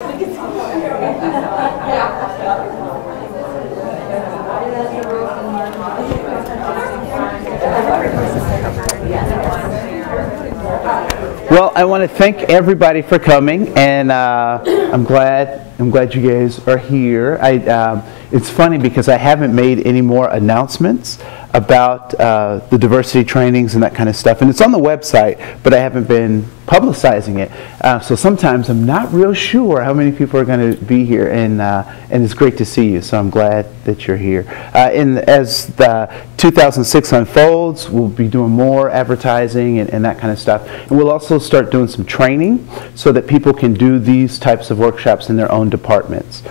Well, I want to thank everybody for coming, and I'm glad you guys are here. It's funny because I haven't made any more announcements about the diversity trainings and that kind of stuff, and it's on the website, but I haven't been publicizing it. So sometimes I'm not real sure how many people are going to be here, and it's great to see you. So I'm glad that you're here. And as the 2006 unfolds, we'll be doing more advertising and that kind of stuff, and we'll also start doing some training so that people can do these types of workshops in their own departments.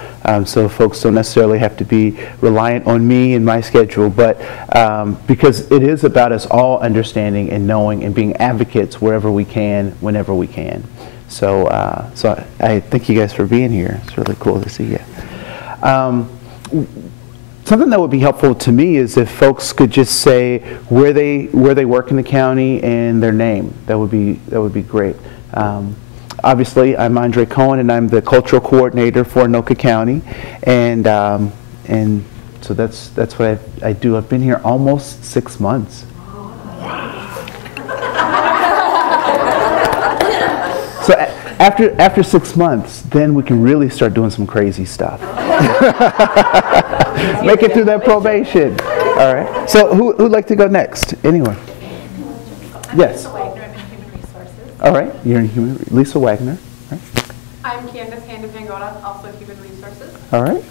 So folks don't necessarily have to be reliant on me and my schedule, but because it is about us all understanding and knowing and being advocates wherever we can, whenever we can. So, I thank you guys for being here. It's really cool to see you. Something that would be helpful to me is if folks could just say where they work in the county and their name. That would be great. Obviously, I'm Andre Cohen, and I'm the cultural coordinator for Anoka County, and so that's what I do. I've been here almost 6 months. So after 6 months, then we can really start doing some crazy stuff. Make it through that probation. All right. So who'd like to go next? Anyone? Yes. Lisa Wagner. I'm in Human Resources. All right. You're in Lisa Wagner. All right. I'm Candace Handavangoda, also Human Resources. All right.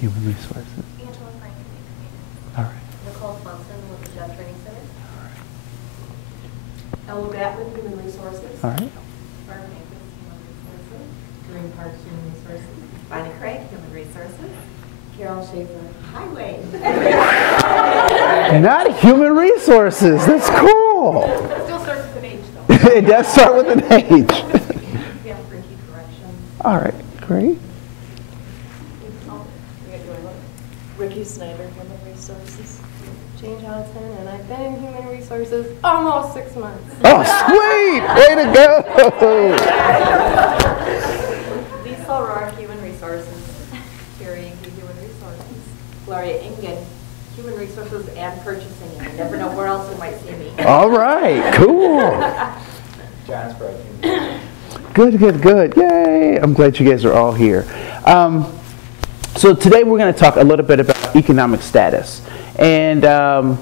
Human Resources. Angela Frank. All right. Nicole Swanson with the Jeff Training Center. Ella Batlin, Human Resources. All right. Barb Mancus, Human Resources. Doreen Parks, Human Resources. Bonnie Craig, Human Resources. Carol Schaefer, Highway. Not Human Resources. That's cool. It still starts with an H, though. It does start with an H. Yeah, Ricky Corrections. All right. Great. Ricky Snyder, Human Resources. Jane Johnson, and I've been in Human Resources almost 6 months. Oh, sweet! Way to go! Lisa O'Rourke, Human Resources. Terry Inge, Human Resources. Gloria Ingen, Human Resources and Purchasing. And you never know where else you might see me. All right. Cool. John Sprague. Good. Yay! I'm glad you guys are all here. So today we're going to talk a little bit about economic status. And I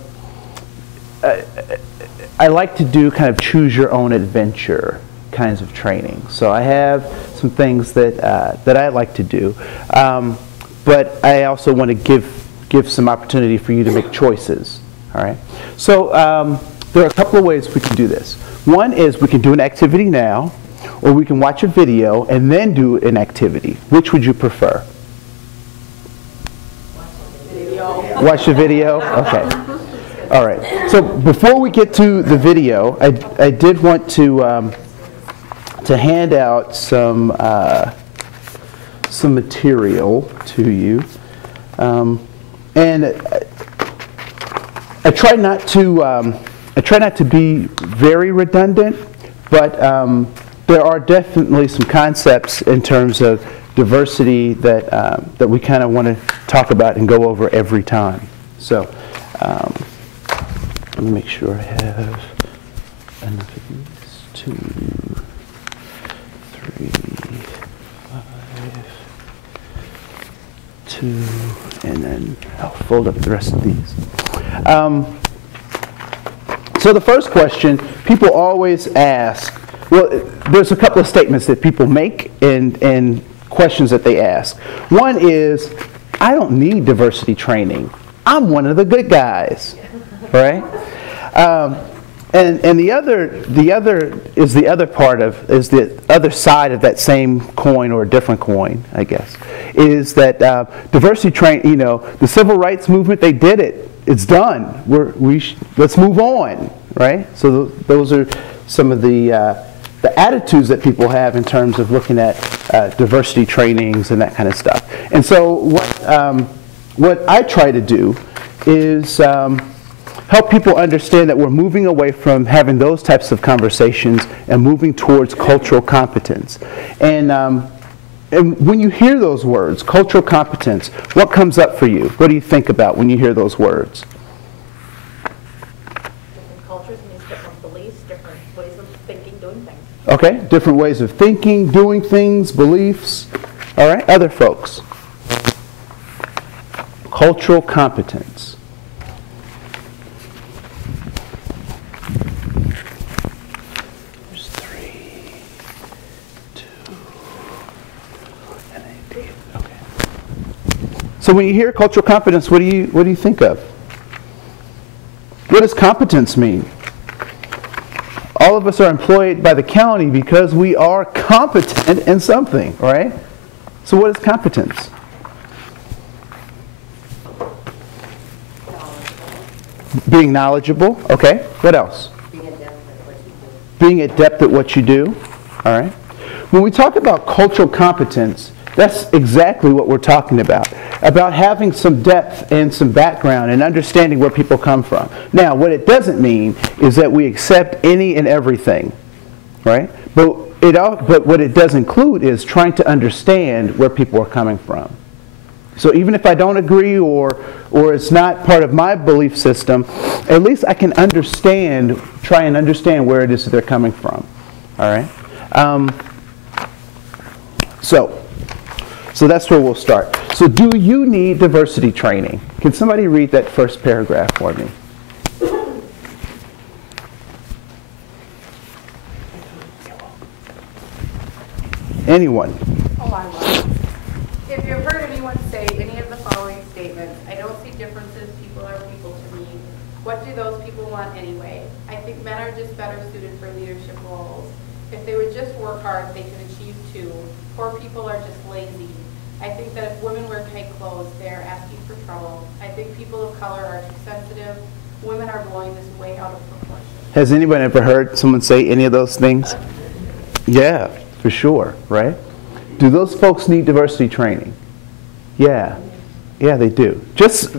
like to do kind of choose your own adventure kinds of training. So I have some things that I like to do. But I also want to give some opportunity for you to make choices. All right. So there are a couple of ways we can do this. One is we can do an activity now, or we can watch a video and then do an activity. Which would you prefer? Watch the video? Okay. All right. So before we get to the video, I did want to hand out some material to you, and I try not to be very redundant, but there are definitely some concepts in terms of diversity that we kind of want to talk about and go over every time. So let me make sure I have enough of these. 2, 3, 5, 2, and then I'll fold up the rest of these. So the first question people always ask, well, there's a couple of statements that people make and questions that they ask. One is, I don't need diversity training. I'm one of the good guys, right? And the other side of that same coin, or a different coin, I guess, is that diversity training. The civil rights movement, they did it. It's done. Let's move on, right? So those are some of the attitudes that people have in terms of looking at diversity trainings and that kind of stuff. And so what I try to do is help people understand that we're moving away from having those types of conversations and moving towards cultural competence. And when you hear those words, cultural competence, what comes up for you? What do you think about when you hear those words? Different cultures means different beliefs, different ways of thinking, doing things. Okay, different ways of thinking, doing things, beliefs. All right, other folks. Cultural competence. There's 3, 2, and 8. Okay. So when you hear cultural competence, what do you think of? What does competence mean? All of us are employed by the county because we are competent in something, right? So what is competence? Being knowledgeable. Okay. What else? Being adept at what you do. Being adept at what you do. All right. When we talk about cultural competence, that's exactly what we're talking about having some depth and some background and understanding where people come from. Now, what it doesn't mean is that we accept any and everything, right? But what it does include is trying to understand where people are coming from. So even if I don't agree or it's not part of my belief system, at least I can try and understand where it is that they're coming from. All right? So that's where we'll start. So do you need diversity training? Can somebody read that first paragraph for me? Anyone? Oh, I will. If you've heard anyone say any of the following statements, I don't see differences, people are people to me. What do those people want anyway? I think men are just better suited for leadership roles. If they would just work hard, they could achieve too. Poor people are just lazy. I think that if women wear tight clothes, they are asking for trouble. I think people of color are too sensitive. Women are blowing this way out of proportion. Has anyone ever heard someone say any of those things? Yeah, for sure, right? Do those folks need diversity training? Yeah. Yeah, they do. Just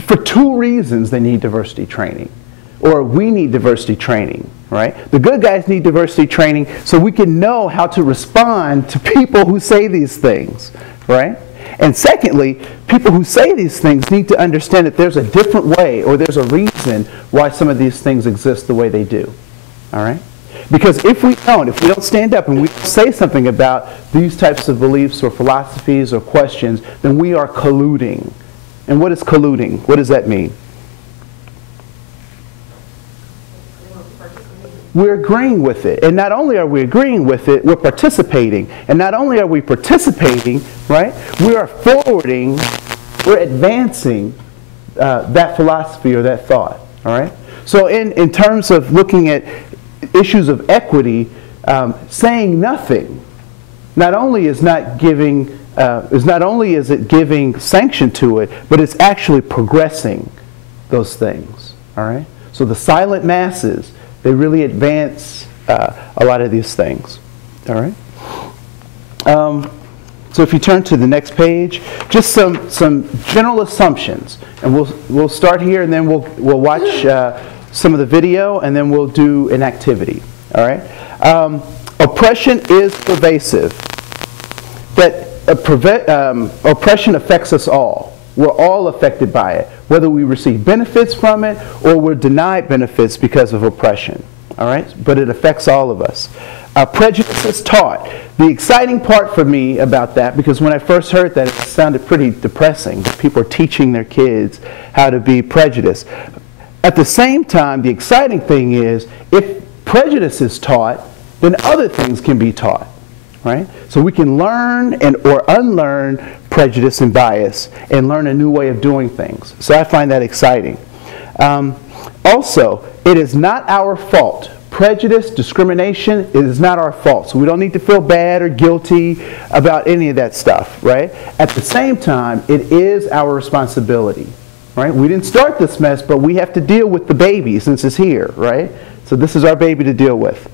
for 2 reasons they need diversity training. Or we need diversity training, right? The good guys need diversity training so we can know how to respond to people who say these things, right? And secondly, people who say these things need to understand that there's a different way or there's a reason why some of these things exist the way they do, all right? Because if we don't stand up and we say something about these types of beliefs or philosophies or questions, then we are colluding. And what is colluding? What does that mean? We're agreeing with it. And not only are we agreeing with it, we're participating. And not only are we participating, right, we are forwarding, we're advancing that philosophy or that thought, all right? So in terms of looking at issues of equity, saying nothing not only is it giving sanction to it, but it's actually progressing those things, all right? So the silent masses, they really advance a lot of these things, all right? So if you turn to the next page, just some general assumptions, and we'll start here, and then we'll watch some of the video, and then we'll do an activity, all right? Oppression is pervasive. That oppression affects us all. We're all affected by it, whether we receive benefits from it or we're denied benefits because of oppression, all right? But it affects all of us. Prejudice is taught. The exciting part for me about that, because when I first heard that, it sounded pretty depressing. People are teaching their kids how to be prejudiced. At the same time, the exciting thing is, if prejudice is taught, then other things can be taught, right? So we can learn or unlearn prejudice and bias and learn a new way of doing things. So I find that exciting. Also, it is not our fault. Prejudice, discrimination, it is not our fault. So we don't need to feel bad or guilty about any of that stuff, right? At the same time, it is our responsibility, right? We didn't start this mess, but we have to deal with the baby since it's here, right? So this is our baby to deal with.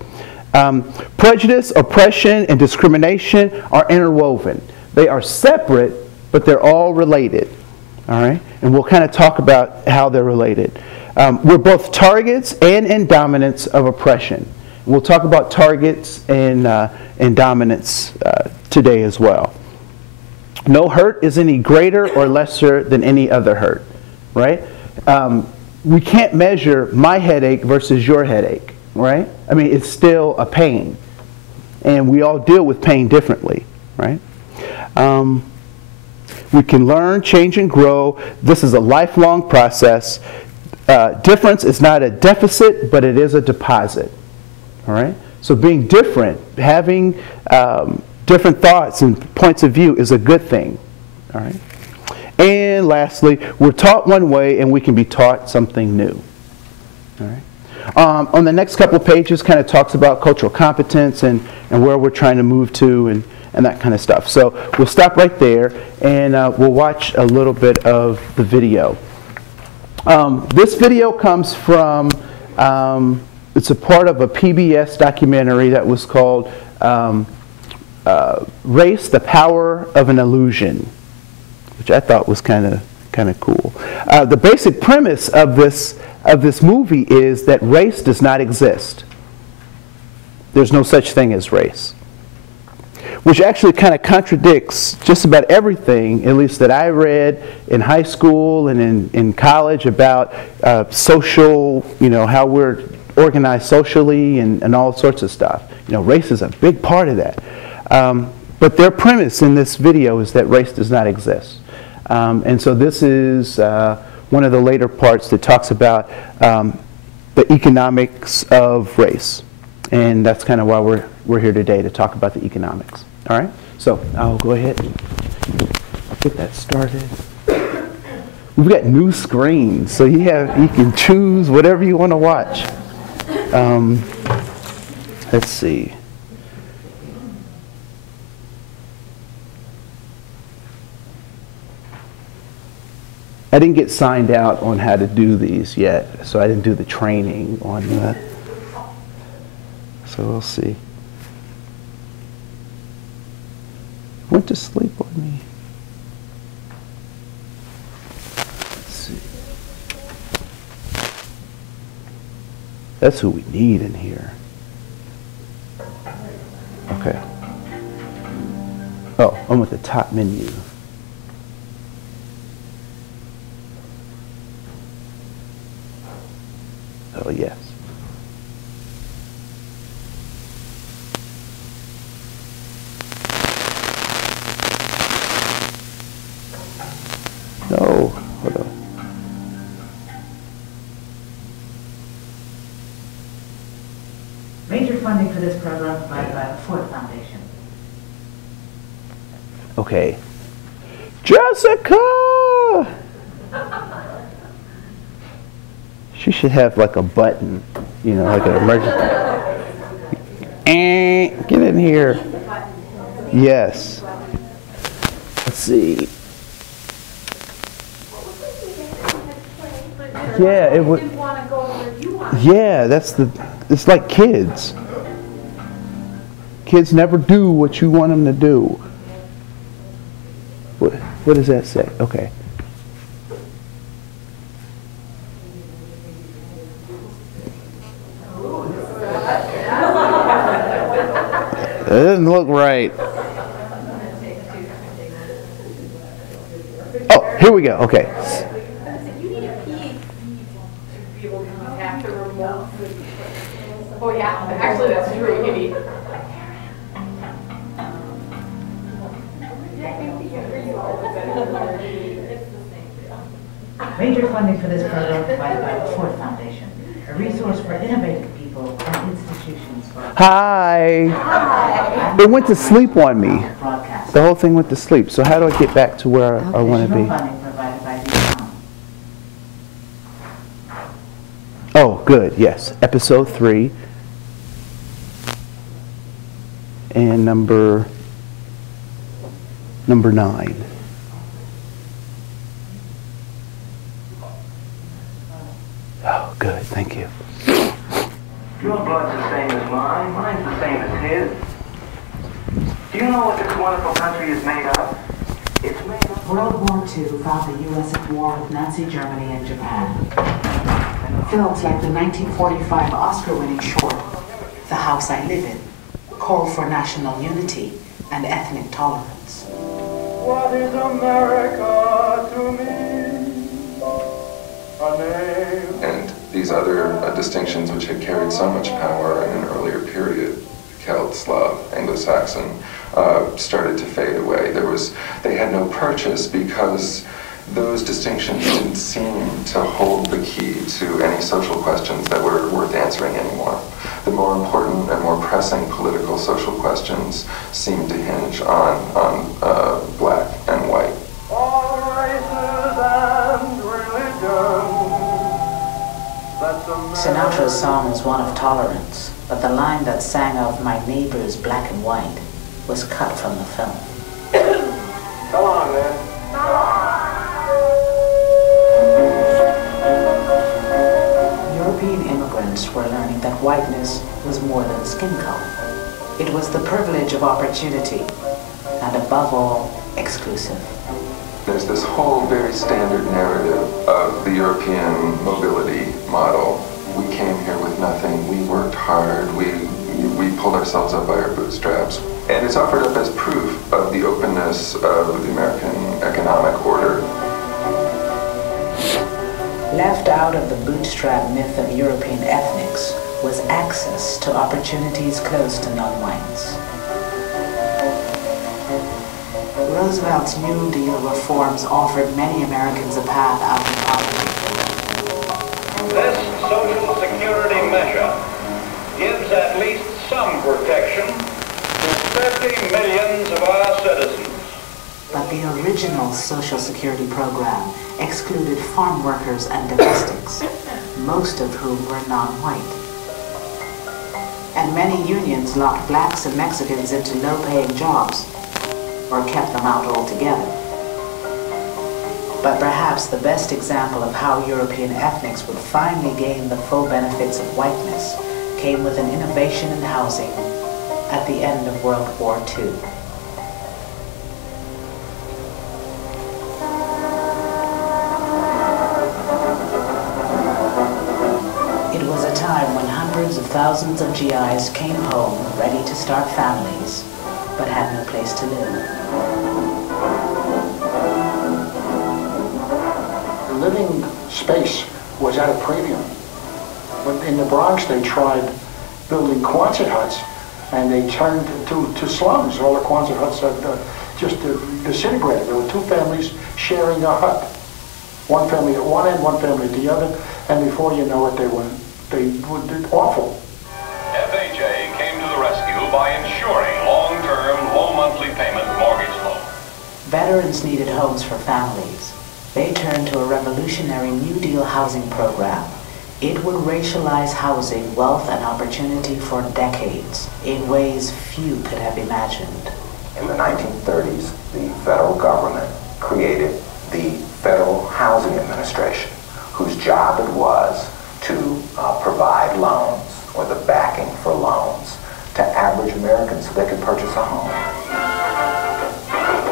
Prejudice, oppression, and discrimination are interwoven. They are separate, but they're all related. all right? And we'll kind of talk about how they're related. We're both targets and in dominance of oppression. We'll talk about targets and dominance today as well. No hurt is any greater or lesser than any other hurt, right? We can't measure my headache versus your headache, right? I mean, it's still a pain. And we all deal with pain differently, right? We can learn, change, and grow. This is a lifelong process. Difference is not a deficit, but it is a deposit, all right? So being different, having different thoughts and points of view is a good thing, all right? And lastly, we're taught one way and we can be taught something new, all right? On the next couple pages kind of talks about cultural competence and where we're trying to move to and that kind of stuff. So we'll stop right there and we'll watch a little bit of the video. This video comes from, it's a part of a PBS documentary that was called Race, the Power of an Illusion, which I thought was kind of cool. The basic premise of this movie is that race does not exist. There's no such thing as race, which actually kind of contradicts just about everything, at least that I read in high school and in college about social, how we're organized socially and all sorts of stuff. Race is a big part of that. But their premise in this video is that race does not exist. And so this is one of the later parts that talks about the economics of race. And that's kind of why we're here today, to talk about the economics. All right? So I'll go ahead and get that started. We've got new screens, so you can choose whatever you want to watch. Let's see. I didn't get signed out on how to do these yet, so I didn't do the training on that. So we'll see. Went to sleep on me. Let's see. That's who we need in here. Okay. Oh, I'm with the top menu. Oh, yes. No, hold on. Major funding for this program provided by the Ford Foundation. Okay. Jessica! She should have like a button, like an emergency. Get in here. Yes. Let's see. Yeah, it would. Yeah, it's like kids. Kids never do what you want them to do. What does that say? Okay. That doesn't look right. Oh, here we go. Okay. You need a PhD to be able to have to remote. Oh yeah, actually that's true. You need. Major funding for this program provided by the Ford Foundation, a resource for innovative people and institutions for Hi. It went to sleep on me. broadcast. The whole thing went to sleep. So how do I get back to where I want to Additional be? funding provided by the Oh, good. Yes. Episode 3. And number 9. Oh, good. Thank you. Your blood's the same as mine. Mine's the same as his. Do you know what this wonderful country is made of? It's made of World War II found the U.S. at war with Nazi Germany and Japan. Films like the 1945 Oscar-winning short, The House I Live In, called for national unity and ethnic tolerance. What is America to me? A name. And these other distinctions which had carried so much power in an earlier period, Celt, Slav, Anglo-Saxon, started to fade away. They had no purchase because those distinctions didn't seem to hold the key to any social questions that were worth answering anymore. The more important and more pressing political social questions seemed to hinge on black and white. All races and religions. That's America. Sinatra's song is one of tolerance, but the line that sang of "my neighbors black and white" was cut from the film. Come on, man. European immigrants were learning that whiteness was more than skin color. It was the privilege of opportunity, and above all, exclusive. There's this whole very standard narrative of the European mobility model. We came here with nothing, we worked hard, we pulled ourselves up by our bootstraps. And it's offered up as proof of the openness of the American economic order. Left out of the bootstrap myth of European ethnics was access to opportunities close to non-whites. Roosevelt's New Deal reforms offered many Americans a path out of poverty. This Social Security measure gives at least some protection to 30 millions of our citizens. But the original Social Security program excluded farm workers and domestics, most of whom were non-white. And many unions locked blacks and Mexicans into low-paying jobs, or kept them out altogether. But perhaps the best example of how European ethnics would finally gain the full benefits of whiteness came with an innovation in housing at the end of World War II. It was a time when hundreds of thousands of GIs came home ready to start families, but had no place to live. The living space was at a premium. When in the Bronx, they tried building Quonset huts, and they turned to slums. All the Quonset huts had just disintegrated. There were two families sharing a hut. One family at one end, one family at the other, and before you know it, they were awful. FHA came to the rescue by ensuring long-term, low monthly payment mortgage loans. Veterans needed homes for families. They turned to a revolutionary New Deal housing program. It would racialize housing, wealth, and opportunity for decades in ways few could have imagined. In the 1930s, the federal government created the Federal Housing Administration, whose job it was to provide loans, or the backing for loans, to average Americans so they could purchase a home.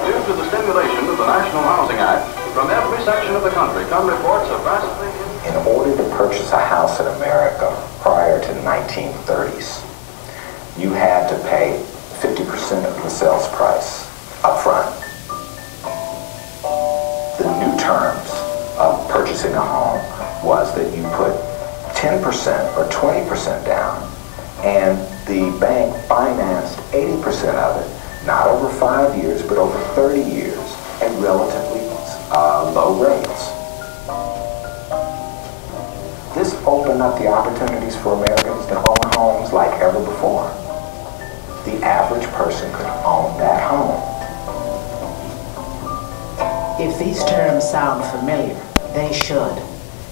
Due to the stimulation of the National Housing Act, from every section of the country come reports of vastly... In order to purchase a house in America prior to the 1930s, you had to pay 50% of the sales price up front. The new terms of purchasing a home was that you put 10% or 20% down, and the bank financed 80% of it, not over 5 years, but over 30 years at relatively low rates. This opened up the opportunities for Americans to own homes like ever before. The average person could own that home. If these terms sound familiar, they should,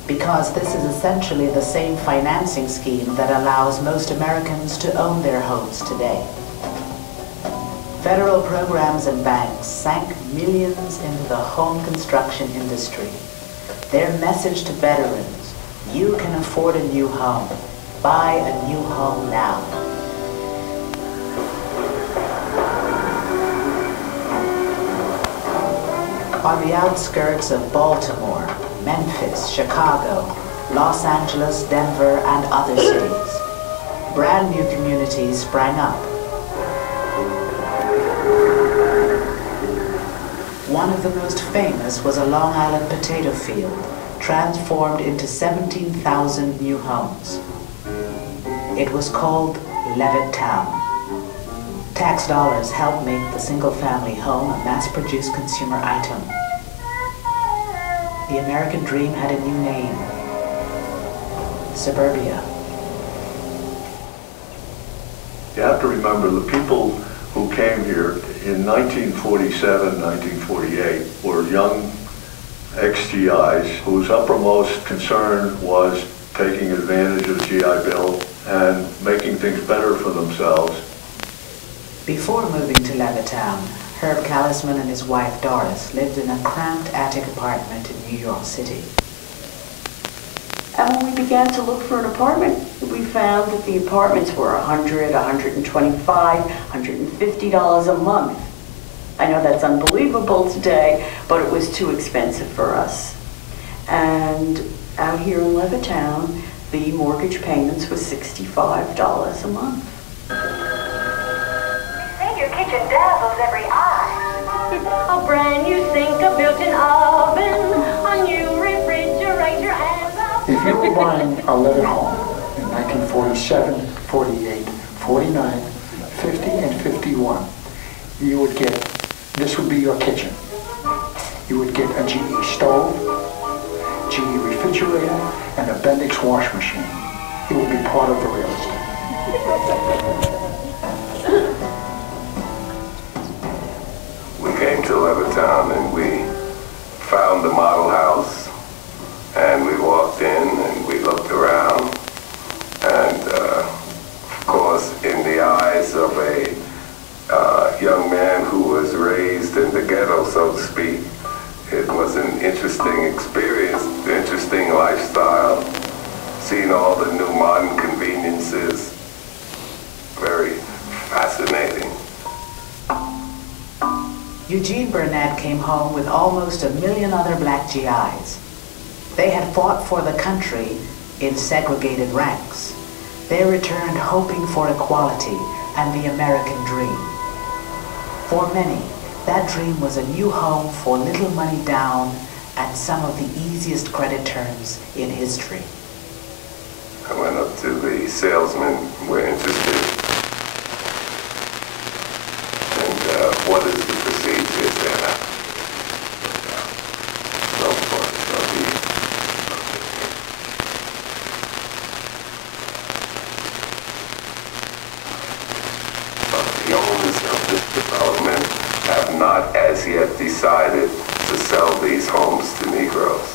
because this is essentially the same financing scheme that allows most Americans to own their homes today. Federal programs and banks sank millions into the home construction industry. Their message to veterans: you can afford a new home. Buy a new home now. On the outskirts of Baltimore, Memphis, Chicago, Los Angeles, Denver, and other cities, brand new communities sprang up. One of the most famous was a Long Island potato field, transformed into 17,000 new homes. It was called Levittown. Tax dollars helped make the single-family home a mass-produced consumer item. The American dream had a new name: suburbia. You have to remember the people who came here in 1947, 1948 were young ex-GIs whose uppermost concern was taking advantage of the GI Bill and making things better for themselves. Before moving to Levittown, Herb Callisman and his wife Doris lived in a cramped attic apartment in New York City. And when we began to look for an apartment, we found that the apartments were $100, $125, $150 a month. I know that's unbelievable today, but it was too expensive for us. And out here in Levittown, the mortgage payments was $65 a month. Your kitchen dazzles every eye. A brand new sink, a built-in oven, a new refrigerator, and If you were buying a letter home in 1947, 48, 49, 50, and 51, you would get, this would be your kitchen. You would get a GE stove, GE refrigerator, and a Bendix wash machine. It would be part of the real estate. We came to Levittown and we found the model house, and we walked in and we looked around, and of course in the eyes of a young man who was raised in the ghetto, so to speak, it was an interesting experience, interesting lifestyle, seeing all the new modern conveniences, very fascinating. Eugene Burnett came home with almost 1 million other black GIs. They had fought for the country in segregated ranks. They returned hoping for equality and the American dream. For many, that dream was a new home for little money down and some of the easiest credit terms in history. I went up to the salesman, we're interested. And what is the procedure there? So forth. The owners of this development have not as yet decided to sell these homes to Negroes.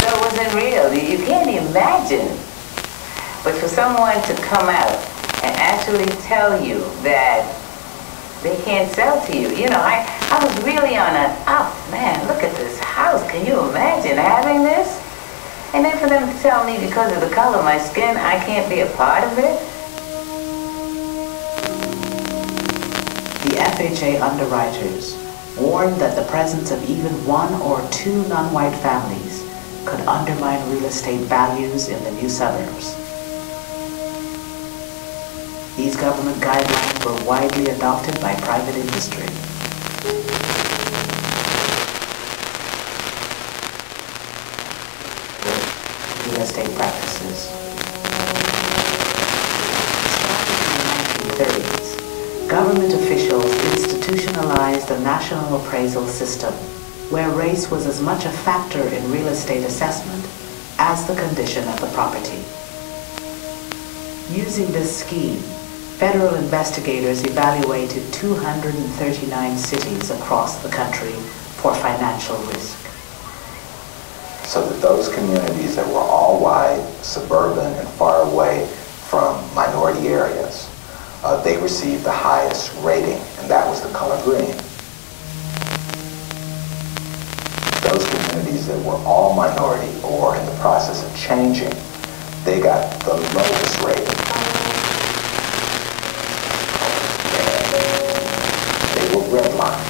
So it wasn't real. You can't imagine. But for someone to come out and actually tell you that they can't sell to you. You know, I was really on a, oh man, look at this house. Can you imagine having this? And then for them to tell me because of the color of my skin, I can't be a part of it? The FHA underwriters warned that the presence of even 1 or 2 non-white families could undermine real estate values in the new suburbs. These government guidelines were widely adopted by private industry. Real estate practices. Starting in the 1930s, government officials institutionalized the national appraisal system, where race was as much a factor in real estate assessment as the condition of the property. Using this scheme, federal investigators evaluated 239 cities across the country for financial risk. So that those communities that were all white, suburban, and far away from minority areas, they received the highest rating, and that was the color green. Those communities that were all minority or in the process of changing, they got the lowest rating. They were redlined.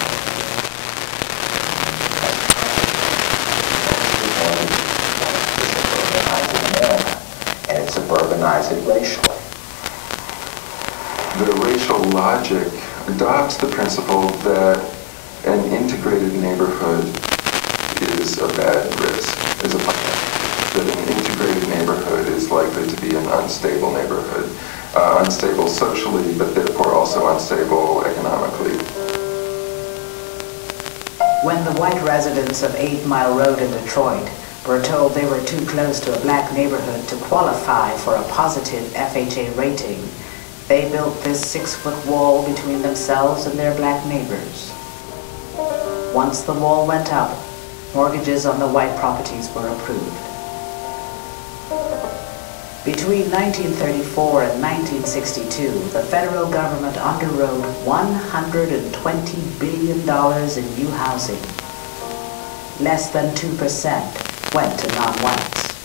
The racial logic adopts the principle that an integrated neighborhood is a bad risk, that an integrated neighborhood is likely to be an unstable neighborhood, unstable socially, but therefore also unstable economically. When the white residents of 8 Mile Road in Detroit were told they were too close to a black neighborhood to qualify for a positive FHA rating, they built this 6-foot wall between themselves and their black neighbors. Once the wall went up, mortgages on the white properties were approved. Between 1934 and 1962, the federal government underwrote $120 billion in new housing. Less than 2% went to non-whites.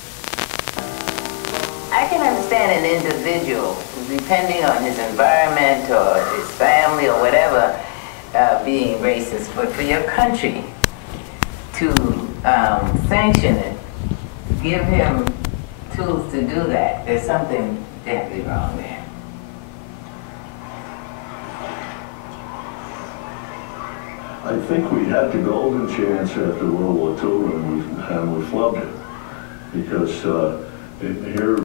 I can understand an individual, depending on his environment or his family or whatever, being racist, but for your country to sanction it, give him tools to do that, there's something definitely wrong there. I think we had the golden chance after World War II and we flubbed it because here